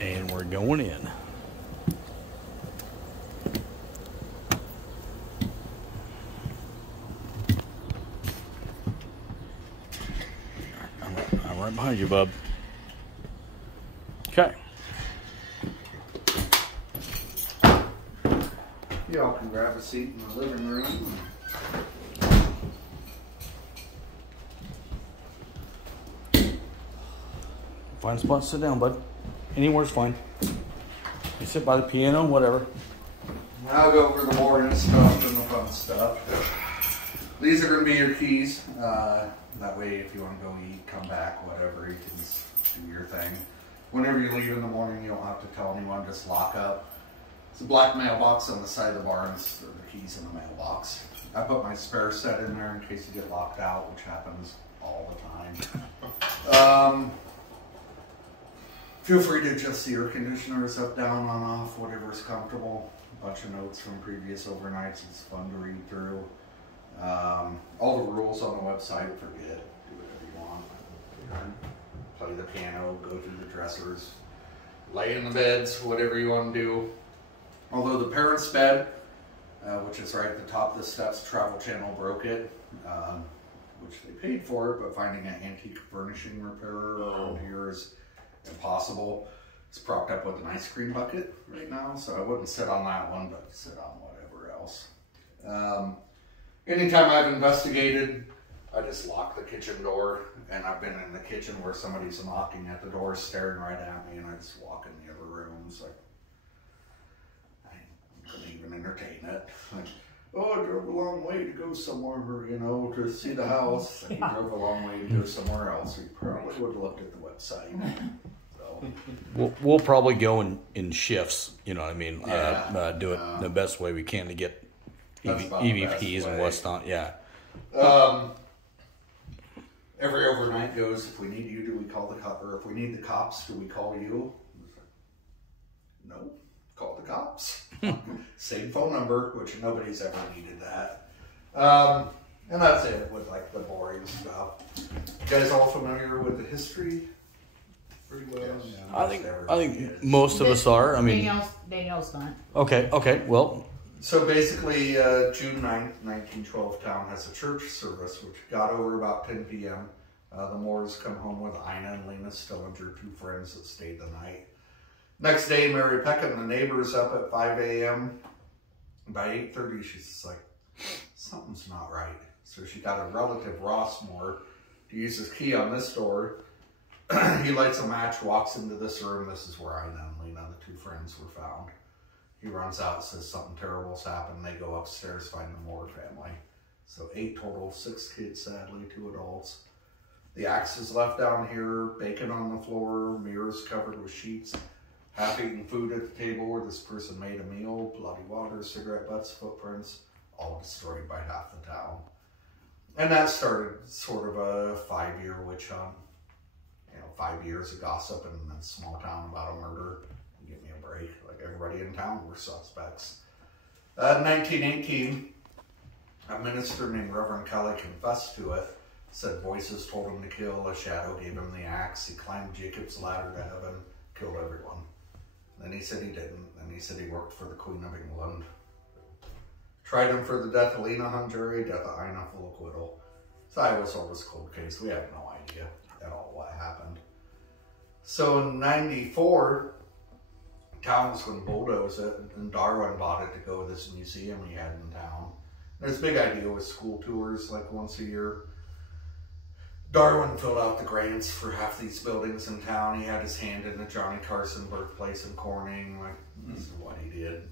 And we're going in. I'm right behind you, bub. Okay. Y'all can grab a seat in the living room. Find a spot to sit down, bud. Anywhere's fine. You sit by the piano, whatever. I'll go over the boring stuff and the fun stuff. These are going to be your keys. That way, if you want to go eat, come back, whatever, you can do your thing. Whenever you leave in the morning, you don't have to tell anyone, just lock up. It's a black mailbox on the side of the barns. There are the keys in the mailbox. I put my spare set in there in case you get locked out, which happens all the time. Feel free to adjust the air conditioners up, down, on, off, whatever's comfortable. A bunch of notes from previous overnights. It's fun to read through. All the rules on the website, forget. Do whatever you want. Play the piano, go through the dressers, lay in the beds, whatever you want to do. Although the parents' bed, which is right at the top of the steps, Travel Channel broke it, which they paid for it, but finding an antique furnishing repairer around here is impossible. It's propped up with an ice cream bucket right now, so I wouldn't sit on that one, but sit on whatever else. Anytime I've investigated, I just lock the kitchen door, and I've been in the kitchen where somebody's knocking at the door, staring right at me, and I just walk in the other rooms. Like, I couldn't even entertain it. Like, oh, I drove a long way to go somewhere, you know, to see the house. Like, you drove a long way to go somewhere else. We probably would have looked at the website. So. We'll probably go in shifts, you know what I mean? Yeah. Do it the best way we can to get EVPs and what's not, yeah. Every overnight goes, if we need you, do we call the cop? Or if we need the cops, do we call you? No, call the cops. Same phone number, which nobody's ever needed that. And that's it with like the boring stuff. You guys all familiar with the history? Pretty well. Yeah, I think most of us are. I mean, Danielle's not. Okay. Well, so basically, June 9th, 1912, town has a church service, which got over about 10 p.m. The Moores come home with Ina and Lena Stillinger, two friends that stayed the night. Next day, Mary Peck and the neighbors up at 5 a.m. By 8:30, she's just like, something's not right. So she got a relative, Ross Moore, to use his key on this door. He lights a match, walks into this room. This is where Ina and Lena, the two friends, were found. He runs out, says something terrible's happened. They go upstairs, find the Moore family. So 8 total, 6 kids, sadly, 2 adults. The axe is left down here, bacon on the floor, mirrors covered with sheets, half-eaten food at the table where this person made a meal, bloody water, cigarette butts, footprints, all destroyed by half the town. And that started sort of a 5-year witch hunt. 5 years of gossip in a small town about a murder. Give me a break. Like, everybody in town were suspects. In 1918, a minister named Reverend Kelly confessed to it. Said voices told him to kill. A shadow gave him the axe. He climbed Jacob's ladder to heaven, killed everyone. Then he said he didn't. Then he said he worked for the Queen of England. Tried him for the death of Lena, hung jury, death of Ina, full acquittal. So I was always cold case. We have no idea at all what happened. So in 94, town was going to bulldoze it, and Darwin bought it to go with this museum he had in town. And his big idea was school tours, like once a year. Darwin filled out the grants for half these buildings in town. He had his hand in the Johnny Carson birthplace in Corning. Like, this is what he did.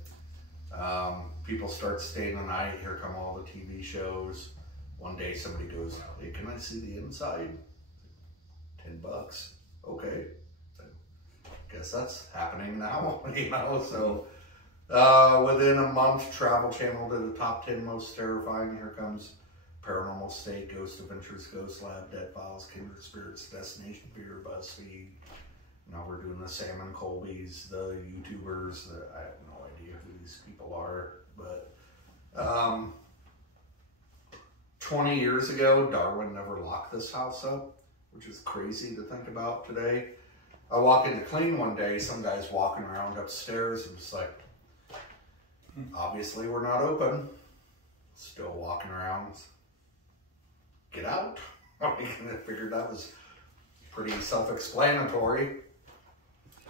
People start staying the night. Here come all the TV shows. One day somebody goes, hey, can I see the inside? $10. Okay. Guess that's happening now, you know, so within a month, Travel Channel did the top 10 most terrifying. Here comes Paranormal State, Ghost Adventures, Ghost Lab, Dead Files, Kindred Spirits, Destination Fear, BuzzFeed. Now we're doing the Sam and Colby's, the YouTubers. I have no idea who these people are, but 20 years ago, Darwin never locked this house up, which is crazy to think about today. I walk in to clean one day, some guy's walking around upstairs. I'm just like, obviously we're not open. Still walking around. Get out. I figured that was pretty self-explanatory.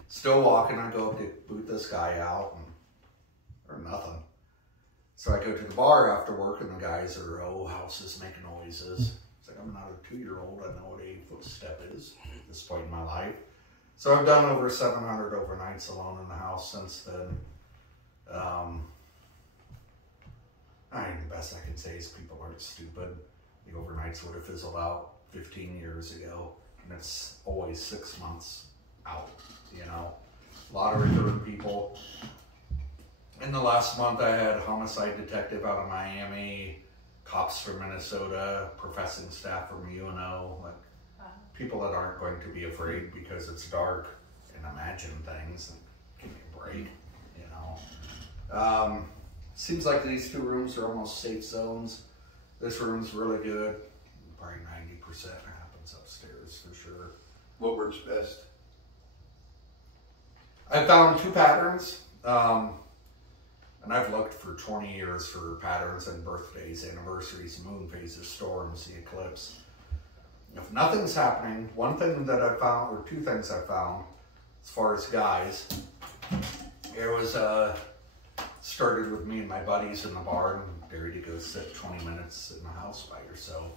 Still walking, I go up to boot this guy out, or nothing. So I go to the bar after work, and the guys are, house is making noises. It's like, I'm not a 2-year-old. I know what a footstep is at this point in my life. So I've done over 700 overnights alone in the house since then. I mean, the best I can say is people aren't stupid. The overnights would have fizzled out 15 years ago, and it's always 6 months out, you know. A lot of return people. In the last month, I had a homicide detective out of Miami, cops from Minnesota, professing staff from UNO, like people that aren't going to be afraid because it's dark and imagine things and give me a break, you know. Seems like these 2 rooms are almost safe zones. This room's really good. Probably 90% happens upstairs for sure. What works best? I found 2 patterns. And I've looked for 20 years for patterns and birthdays, anniversaries, moon phases, storms, the eclipse. If nothing's happening, one thing that I found, or 2 things I found, as far as guys, it was started with me and my buddies in the bar, and dare you to go sit 20 minutes in the house by yourself.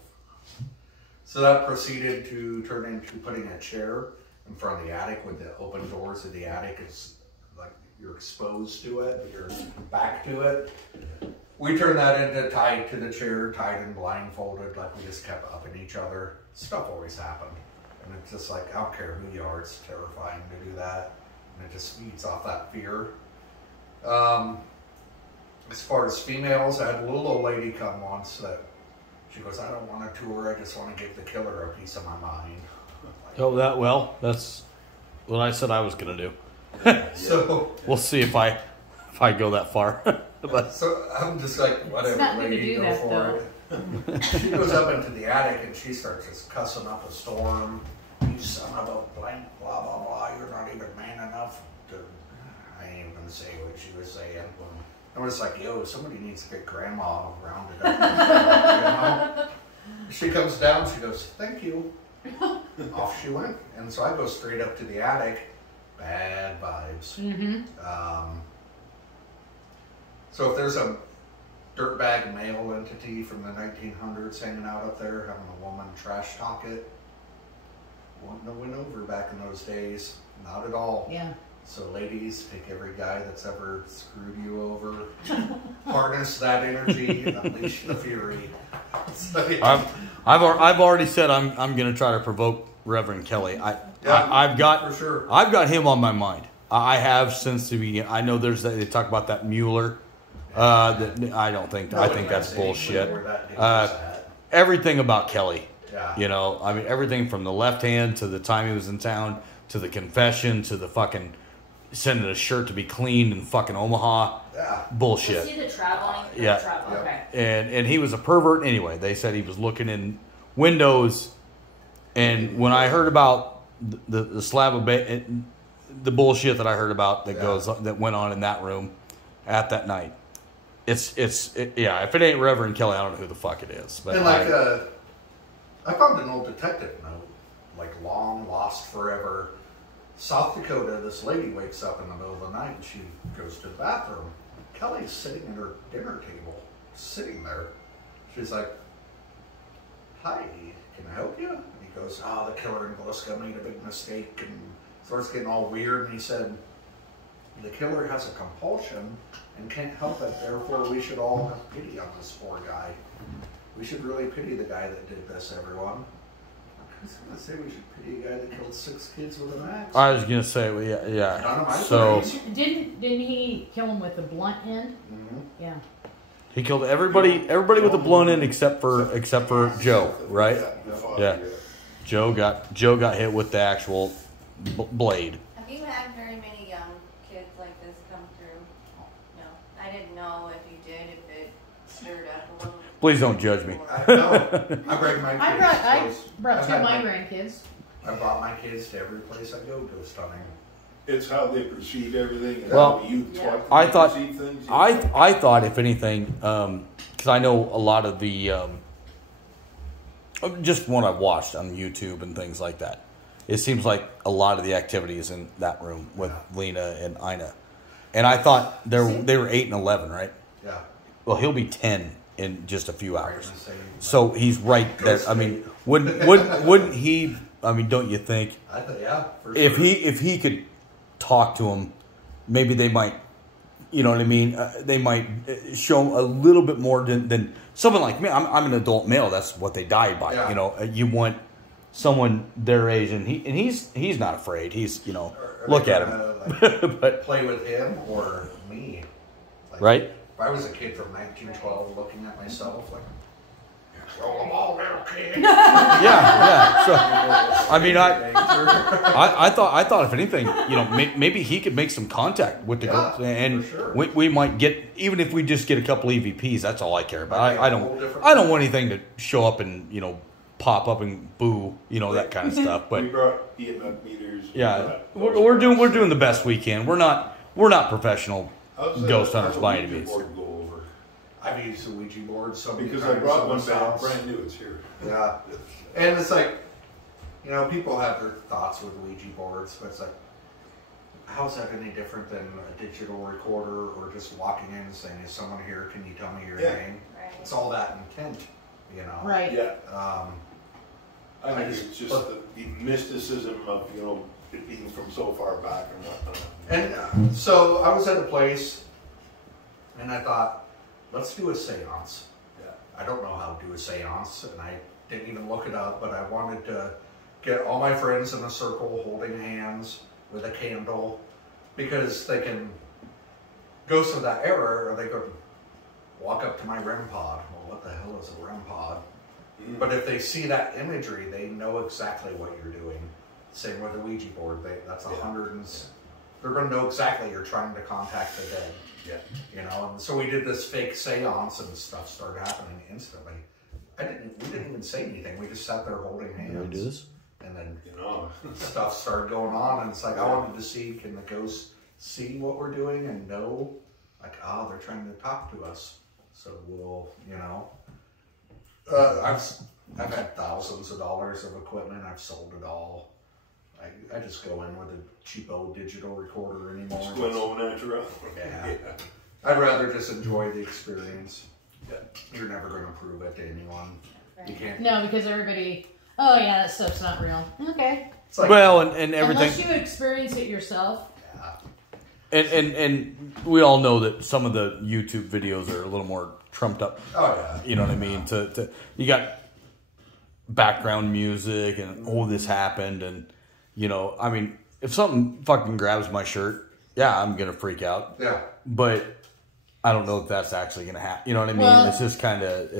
So that proceeded to turn into putting a chair in front of the attic with the open doors of the attic. Is like you're exposed to it, but you're back to it. We turned that into tied to the chair, tied and blindfolded, like we just kept upping each other. Stuff always happened. And it's just like, I don't care who you are, it's terrifying to do that. And it just feeds off that fear. As far as females, I had a little old lady come once that she goes, I don't want to tour, I just want to give the killer a piece of my mind. Like, that's what I said I was going to do. So we'll see if I go that far. But so I'm just like, whatever, it's not lady, good to do go that, for though. it. She goes up into the attic and she starts just cussing up a storm. You son of a blank, blah, blah, blah. You're not even man enough to, I ain't even going to say what she was saying. I was like, yo, somebody needs to get grandma rounded up. You know? She comes down, she goes, thank you. Off she went. And so I go straight up to the attic. Bad vibes. Mm-hmm. So if there's a dirtbag male entity from the 1900s hanging out up there, having a woman trash talk it, wouldn't have went over back in those days. Not at all. Yeah. So ladies, take every guy that's ever screwed you over, harness that energy, and unleash the fury. So, yeah. I've already said I'm going to try to provoke Reverend Kelly. I've got for sure. I've got him on my mind. I have since the beginning. I know they talk about that Mueller. I think that's bullshit. Everything about Kelly. Yeah. You know, I mean, everything from the left hand to the time he was in town to the confession to the fucking sending a shirt to be cleaned in fucking Omaha. Yeah. Bullshit. Was he the traveling? Yeah. Okay. And he was a pervert anyway. They said he was looking in windows. And when I heard about the slab of the bullshit that I heard about that went on in that room at that night, if it ain't Reverend Kelly, I don't know who the fuck it is. But And I found an old detective note, like long lost forever. South Dakota, this lady wakes up in the middle of the night and she goes to the bathroom. Kelly's sitting at her dinner table, sitting there. She's like, hi, can I help you? And he goes, the killer in Villisca made a big mistake, and starts getting all weird. And he said, the killer has a compulsion and can't help it, therefore we should all have pity on this poor guy. We should really pity the guy that did this, everyone. I was going to say we should pity a guy that killed 6 kids with an axe. I was going to say, yeah. None of my So friends. Didn't he kill him with the blunt end? Mm-hmm. Yeah. he killed everybody with a blunt end except for Joe, right? Yeah. Joe got hit with the actual blade. Have you had very many young kids like this come through? No. I didn't know if you did, if it stirred up a little. Please don't judge me. I bring my kids. I brought close. two I've of had my grandkids. I brought my kids to every place I go ghost hunting. It's how they perceive everything. And Well, how you yeah. talk I thought, perceive things. I thought if anything, because I know a lot of the, just what I've watched on YouTube and things like that. It seems like a lot of the activity is in that room with Lena and Ina. And I thought they were 8 and 11, right? Yeah. Well, he'll be 10 in just a few I hours. was gonna say, So he's right there. I mean, wouldn't he? I mean, don't you think I thought, yeah, for if sure. he could talk to him, maybe they might, you know what I mean? They might show a little bit more than someone like me. I'm an adult male. That's what they died by. Yeah. You know, you want someone their age, and he's not afraid. He's Are look they at him, gonna, like, but play with him or me. Like, right. If I was a kid from 1912 looking at myself, like, roll the ball, little kid. Yeah. So I mean, I I thought if anything, maybe he could make some contact with the girls, and for sure. we might get, even if we just get a couple EVPs. That's all I care about. Might be a I whole don't different- want anything to show up and pop up and boo, that kind of stuff. we But brought EMF meters. yeah, we're doing the best we can. We're not professional ghost hunters by any means. Board go over? I've used the Ouija board so many Because times I brought in one this back, house. brand new. It's here. Yeah. And it's like, people have their thoughts with Ouija boards, but it's like, how's that any different than a digital recorder or just walking in and saying, is someone here? Can you tell me your Yeah. name? Right. It's all that intent, Right. Yeah. I I think just- it's just the mysticism of it being from so far back and whatnot. And so I was at a place, and I thought, let's do a seance. Yeah. I don't know how to do a seance, and I didn't even look it up, but I wanted to get all my friends in a circle holding hands with a candle, because they can, ghosts of that era, or they could walk up to my REM pod. Well, what the hell is a REM pod? But if they see that imagery, they know exactly what you're doing. Same with the Ouija board. That's they're going to know exactly you're trying to contact the dead. Yeah. And so we did this fake seance, and stuff started happening instantly. We didn't even say anything. We just sat there holding hands. You want to do this? And then stuff started going on, and it's like, I wanted to see, can the ghosts see what we're doing and know, like, they're trying to talk to us. So we'll, I've had thousands of dollars of equipment. I've sold it all. I just go in with a cheapo digital recorder anymore. Just going au natural. Yeah. I'd rather just enjoy the experience. You're never going to prove it to anyone. You can't. No, because everybody, oh yeah, that stuff's not real. Okay. It's like, Well, and everything. Unless you experience it yourself. yeah. And we all know that some of the YouTube videos are a little more trumped up. Oh yeah. You know what I mean? To you got background music and this happened, and I mean, if something fucking grabs my shirt, yeah, I'm gonna freak out. Yeah. But I don't know if that's actually gonna happen. You know what I mean? Well, it's just kind of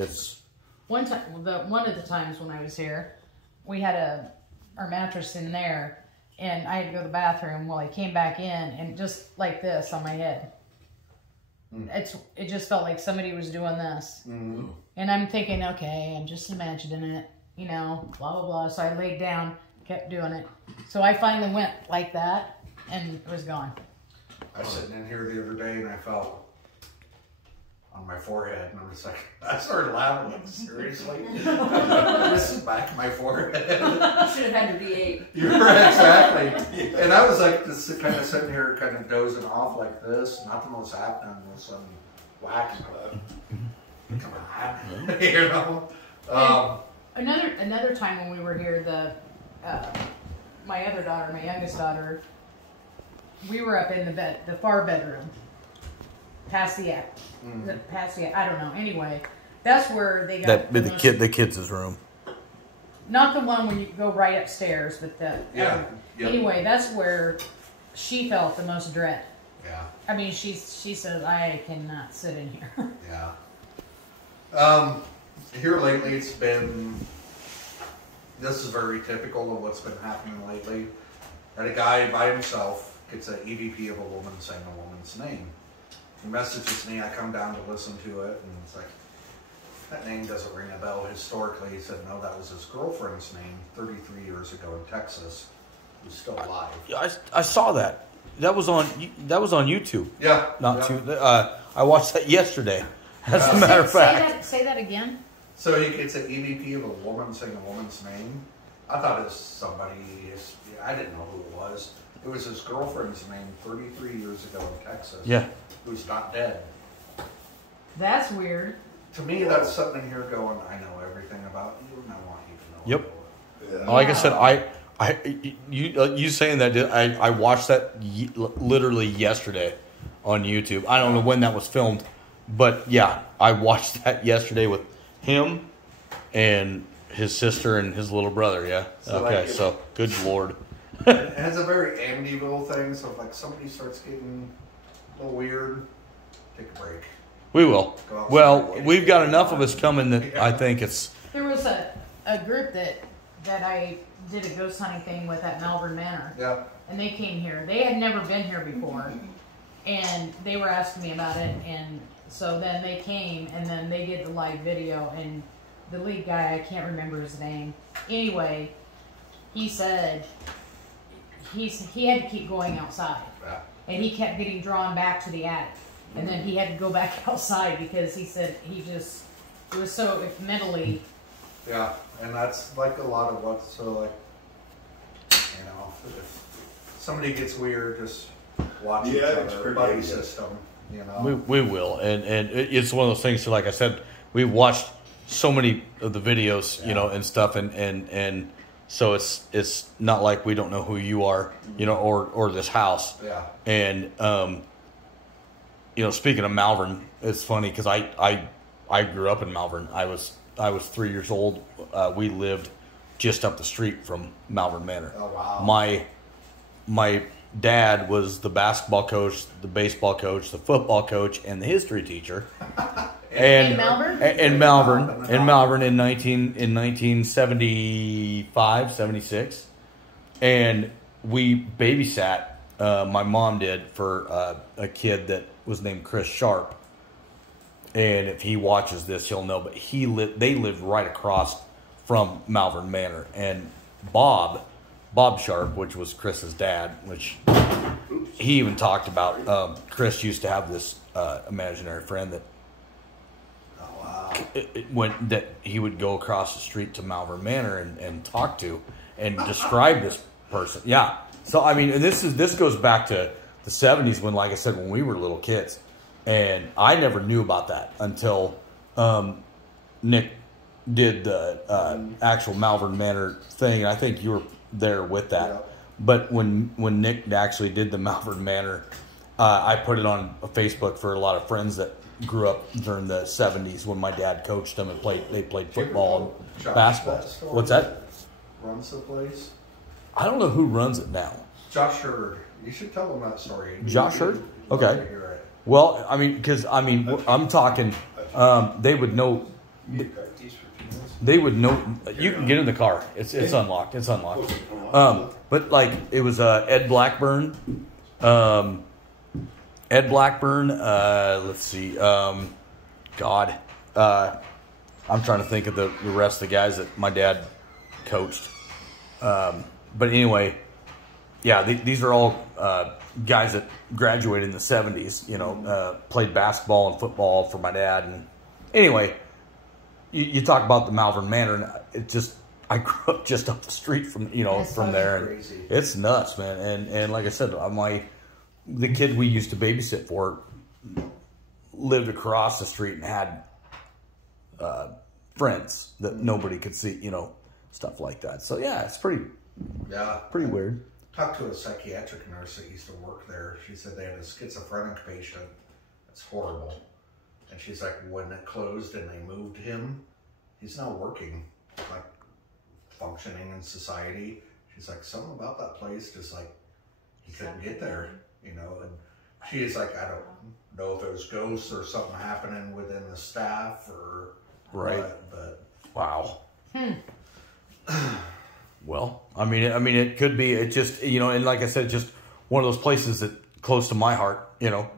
One time, one of the times when I was here, we had our mattress in there, and I had to go to the bathroom. Well, I came back in, and just like this on my head. It just felt like somebody was doing this, and I'm thinking, okay, I'm just imagining it, blah blah blah. So I laid down, kept doing it. So I finally went like that, and it was gone. I was sitting in here the other day, and I felt on my forehead, and I'm just like, I started laughing. Like, seriously? This is back my forehead. Should have had your V8. You're right, exactly. And I was like, just kind of sitting here, kind of dozing off like this. Nothing was happening. All of a sudden, whack. Come on. Another time when we were here, my other daughter, my youngest daughter, we were up in the far bedroom, past the attic. I don't know. Anyway, that's where they got the kids' room. Not the one when you go right upstairs, but the Yep. Anyway, that's where she felt the most dread. Yeah. I mean, she said, I cannot sit in here. Yeah. Here lately, it's been. This is very typical of what's been happening lately. That a guy by himself gets an EVP of a woman saying a woman's name. He messages me. I come down to listen to it, and it's like, That name doesn't ring a bell. Historically, he said no, that was his girlfriend's name 33 years ago in Texas, who's still alive. Yeah, I saw that. That was on YouTube. Yeah. Not yeah. too. I watched that yesterday. As a matter of fact. Say that again. So it's an EVP of a woman saying a woman's name. I thought it was somebody. I didn't know who it was. It was his girlfriend's name 33 years ago in Texas. Yeah. Who's not dead. That's weird. To me, that's something here going, I know everything about you, and I want you to know. Yep. Yeah. Like I said, you saying that, I watched that literally yesterday on YouTube. I don't know when that was filmed, but yeah, I watched that yesterday with him and his sister and his little brother. Yeah. So, okay. like, So good Lord. It has a very Amityville thing, so if like somebody starts getting a little weird, take a break. We will. Go outside, Well, get we've it got going enough on. of us coming that Yeah. I think it's. There was a group that I did a ghost hunting thing with at Malvern Manor. Yeah. And they came here. They had never been here before. And they were asking me about it. And so then they came and then they did the live video. And the lead guy, I can't remember his name. Anyway, he said he had to keep going outside. Yeah. And he kept getting drawn back to the attic. And then he had to go back outside because he said it was so mentally. Yeah, and that's like a lot of what, so like, you know, if somebody gets weird, just watch each Yeah, it's other, pretty buddy good. system, you know. We will, and it's one of those things. So, like I said, we watched so many of the videos, you know, and stuff, and so it's not like we don't know who you are, you know, or this house. Yeah. And you know, speaking of Malvern, it's funny because I grew up in Malvern. I was 3 years old. We lived just up the street from Malvern Manor. Oh, wow. My dad was the basketball coach, the baseball coach, the football coach, and the history teacher. In Malvern? In Malvern in 1975, 76. And we babysat, my mom did, for a kid that was named Chris Sharp. And if he watches this, he'll know. But they lived right across from Malvern Manor. And Bob Sharp, which was Chris's dad, which he even talked about. Chris used to have this imaginary friend that that he would go across the street to Malvern Manor and talk to and describe this person. Yeah. So I mean, and this goes back to the 70s when, like I said, when we were little kids, and I never knew about that until Nick did the actual Malvern Manor thing. And I think you were there with that. Yeah. But when Nick actually did the Malvern Manor, I put it on Facebook for a lot of friends that grew up during the 70s when my dad coached them and they played football and basketball. What's that? Runs the place. I don't know who runs it now. Josh Hurd. You should tell them that story. Josh Hurd? You'd love Okay. to hear it. Well, I mean, because I'm talking. They would know. They would know. You can get in the car. It's unlocked. It's unlocked. But like it was Ed Blackburn. Let's see. God. I'm trying to think of the rest of the guys that my dad coached. But anyway, yeah, these are all guys that graduated in the 70s, you know, played basketball and football for my dad. And anyway, you talk about the Malvern Manor, and I grew up just up the street from, you know, from there. And crazy. it's nuts, man. And like I said, the kid we used to babysit for lived across the street and had friends that nobody could see, you know, stuff like that. So yeah, it's pretty weird. Talked to a psychiatric nurse that used to work there. She said they had a schizophrenic patient. It's horrible. And she's like, when it closed and they moved him, he's now working, like functioning in society. She's like, something about that place, just like he couldn't get there, you know. And she's like, I don't know if it was ghosts or something happening within the staff or Right. what, but Wow. Well, I mean, it could be. It just, you know, and like I said, just one of those places that close to my heart, you know,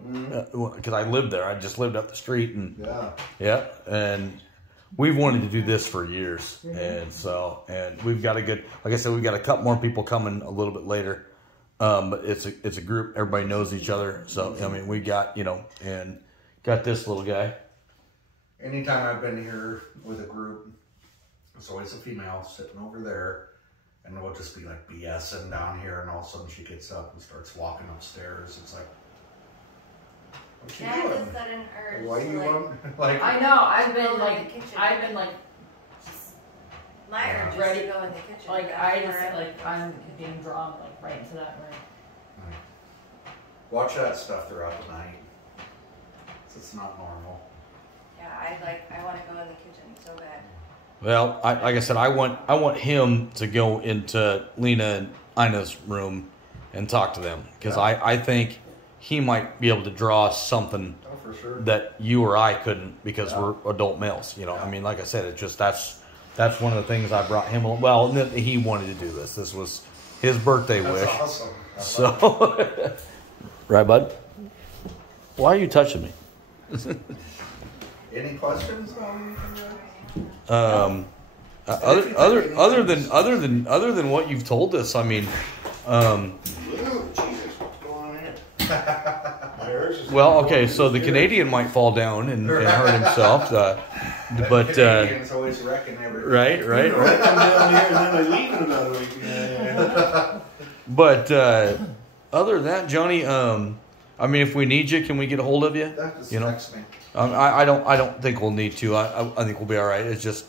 because I lived there. I just lived up the street, and yeah. yeah, and we've wanted to do this for years, and we've got a good, like I said, we've got a couple more people coming a little bit later, but it's a group, everybody knows each other, so I mean we got and got this little guy. Anytime I've been here with a group, it's always a female sitting over there, and we'll just be like BSing down here, and all of a sudden she gets up and starts walking upstairs. It's like, what you Yeah, doing? the sudden urge. Why to, you like, want like? I know. I've Go been in like, the kitchen. My Yeah. urge is Ready? to go in the kitchen. like That's I just where like go in I'm the kitchen. being drawn like right into that room. Watch that stuff throughout the night. It's not normal. Yeah, I want to go in the kitchen so bad. Well, like I said, I want him to go into Lena and Ina's room and talk to them because I think he might be able to draw something Oh, for sure. that you or I couldn't because we're adult males. I mean, like I said, it's just that's one of the things I brought him. Well, he wanted to do this. This was his birthday That's wish. awesome. I love So, right, bud? Why are you touching me? it. Any questions on Other than what you've told us, I mean, Ooh, Jesus, what's going on here? My urge is well, okay, so the Canadian might fall down and hurt himself, but Canadians always wrecking everything. right. I come down here and then I leave in about a week. Yeah. But other than that, Johnny, I mean, if we need you, can we get a hold of you? Just You know, text me. I don't think we'll need to. I think we'll be all right. It's just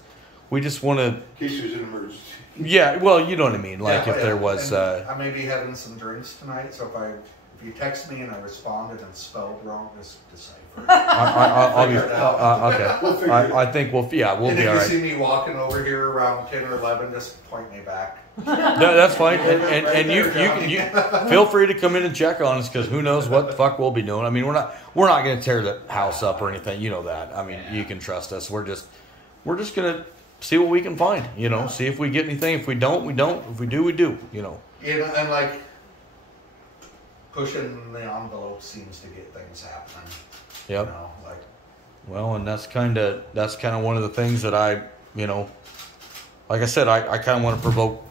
we just want to. In case there's an emergency. Yeah, well, you know what I mean. Like Yeah, if there was. and I may be having some drinks tonight, so if you text me and I responded and spelled wrong, just decipher. I'll be Figure it out. okay. We'll figure it I think we'll and be all if you right. see me walking over here around 10 or 11, just point me back. That's fine, and you feel free to come in and check on us because who knows what the fuck we'll be doing. I mean, we're not going to tear the house up or anything. You know that. I mean, you can trust us. We're just gonna see what we can find. See if we get anything. If we don't, we don't. If we do, we do. And like pushing the envelope seems to get things happening. Yep. Like Well, and that's kind of one of the things that I, like I said, I kind of want to provoke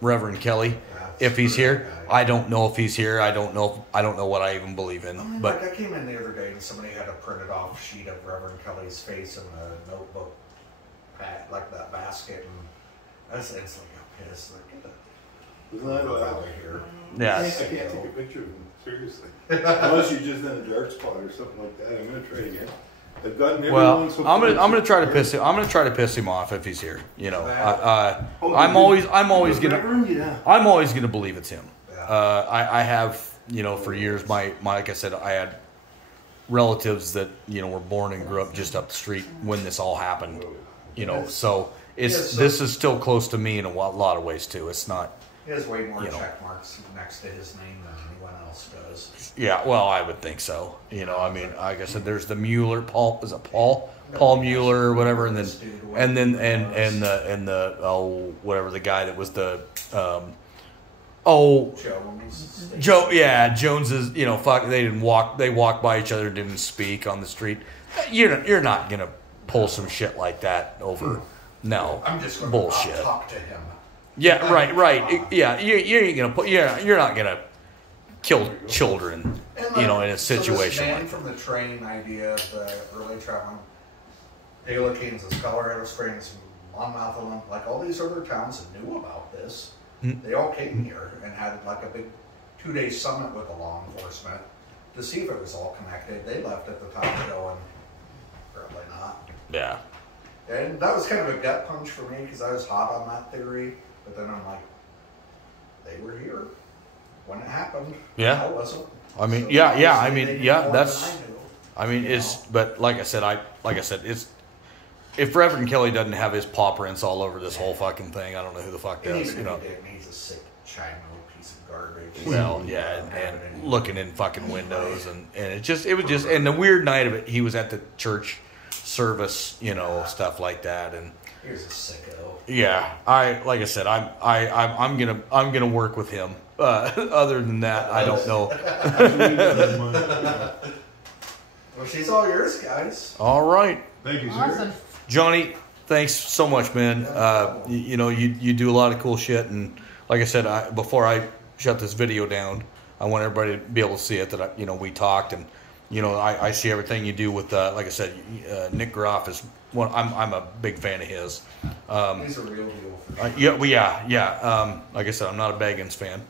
Reverend Kelly if he's here. I don't know if he's here. I don't know what I even believe in. But like I came in the other day and somebody had a printed off sheet of Reverend Kelly's face in a notebook, like that basket, and I was instantly got pissed. Like, get the Isn't that fuck what out of here. I yes, can't take a picture of him, seriously. Unless you're just in a dark spot or something like that. I'm gonna try again. I've gotten everyone so I'm far. gonna try to piss him. I'm gonna try to piss him off if he's here. Oh, I'm always gonna Reverend? Yeah. I'm always gonna believe it's him. Yeah. I have for years. My like I said, I had relatives that were born and grew up just up the street when this all happened. So this is still close to me in a lot of ways too. It's not. He has way more check marks next to his name than anyone else does. Yeah, well, I would think so. I mean, like I said, there's the Mueller, Paul Mueller or whatever, and then whatever the guy that was the Joe, yeah, Jones is they walked by each other and didn't speak on the street. You're not gonna pull some shit like that over. No, I'm just going bullshit. to talk to him. Yeah, right. Yeah, you ain't gonna put. You're not gonna kill children. And In a situation so this man like from the train idea of the early traveling, Taylor, Kansas, Colorado Springs, Monmouth, like all these other towns that knew about this, they all came here and had like a big 2-day summit with the law enforcement to see if it was all connected. They left at the top going, probably not. Yeah. And that was kind of a gut punch for me because I was hot on that theory, but then I'm like, they were here when it happened. Yeah. I wasn't. I mean, So yeah. I obviously mean, they knew yeah. more That's. than I knew. I mean, it's. But like I said, it's. If Reverend Kelly doesn't have his paw prints all over this whole fucking thing, I don't know who the fuck And does. even if he didn't, he's a sick China piece of garbage. Well, yeah, and looking in fucking windows, and it was just, and the weird night of it, he was at the church service, stuff like that, and Here's a sicko. yeah, like I said, I'm gonna work with him. Other than that, I don't know. Well, she's all yours, guys. All right, Thank you, sir. Awesome. Johnny, thanks so much, man. You know, you do a lot of cool shit, and like I said, before I shut this video down, I want everybody to be able to see it. That we talked, and I see everything you do with. Like I said, Nick Groff is one. I'm a big fan of his. He's a real deal. For sure. Yeah. Like I said, I'm not a Baggins fan,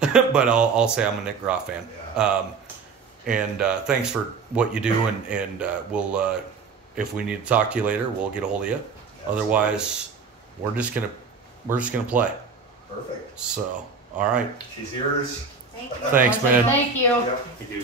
but I'll say I'm a Nick Groff fan. Yeah. And thanks for what you do, and we'll if we need to talk to you later, we'll get a hold of you. Yes. Otherwise, we're just gonna play. Perfect. So, all right. She's yours. Thank you. Thanks, man. Thank you. Yep. Thank you.